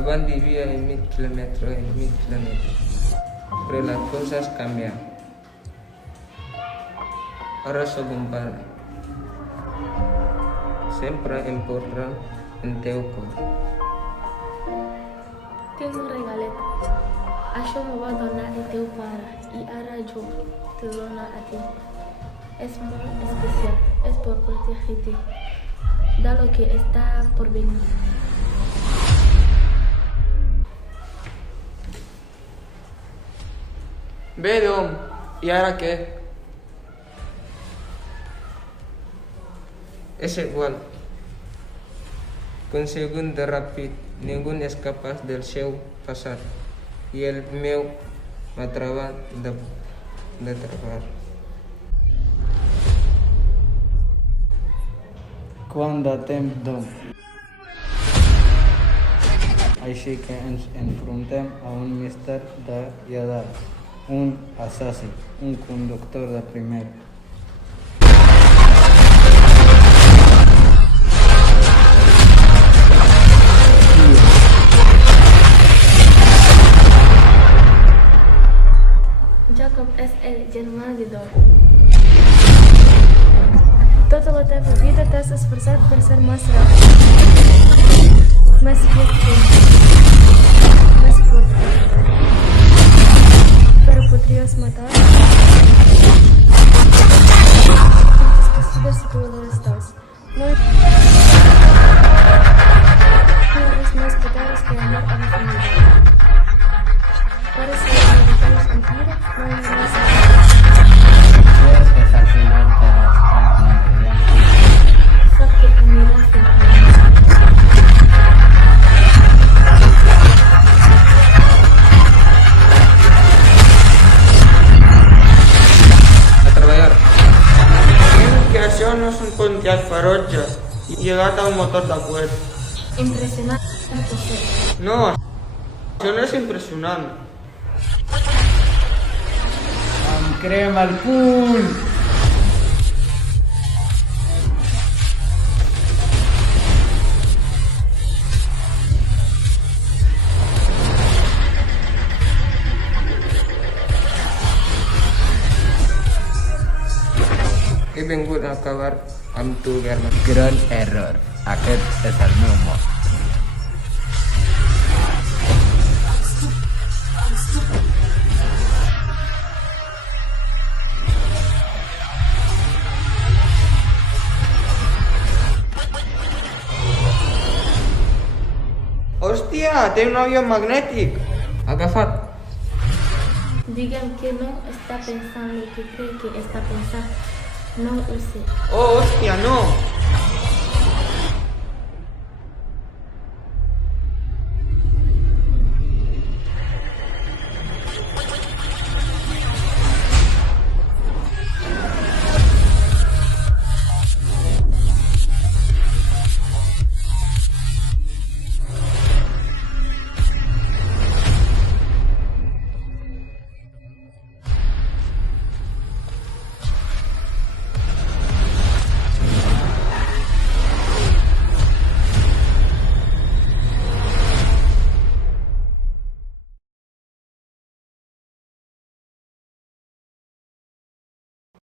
Abans vivía en 1000 kilómetros, pero las cosas cambian. Ahora soy un padre. Siempre importa en teu cor. Tinc un regalet. Això m'ho va donar el teu pare i ara jo te dono a ti. Es muy especial, es por protegerte de lo que está por venir. Ve, Dom, ¿y ahora qué? Es igual. Con segundo rápido, ninguno es capaz del seu pasar. Y el meu m'atrapa de trabar. Quant de temps, Dom? Així que ens enfrontem a un míster de lladar, un assassí, un conductor de primera. Jacob es el germà de Dom. Tota la teva vida t'has esforçat per ser més ràpid, més llest, més fort. Però podries matar tantes persones si tu no estàs. No eres más poderoso que amor a la familia. Parece que meditamos en tiro, no hay más. Pues al final te Sap que anirà fent. A treballar. Diuen que això no és un Pontiac ferotge i llegat a un motor de coet. Impressionant, potser. No, això no és impressionant. amb crema al cul! He vingut a acabar amb tu, Germà. Gran error. Aquest és el meu món. Hòstia, té un avió magnètic. Agafat. Diguem que no està pensant el que cree que està pensant. No ho sé. Oh, hòstia, no.